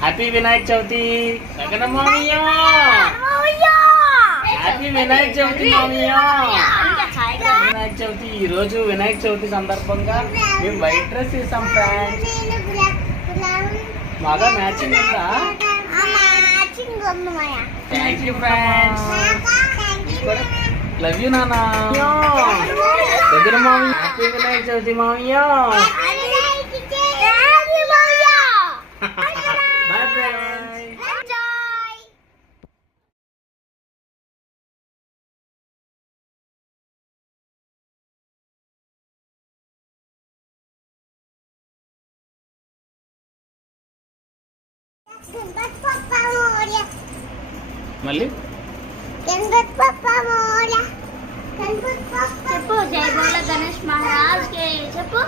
Happy Vinayaka Chavithi మామయ్య. Happy Vinayaka Chavithi మామయ్య. వినాయక చవితి ఈ రోజు వినాయక చవితి సందర్భంగా మేము వైట్ డ్రెస్ వేసాం ఫ్రెండ్స్. బాగా మ్యాచింగ్ ఉందా? Thank you friends. Love you నానా. దగ్గర మామయ్య. హ్యాపీ వినాయక చవితి మామయ్య. Bye friends. మళ్ళీ చెప్పు జై బోల గణేష్ మహారాజ్ కే చెప్పు.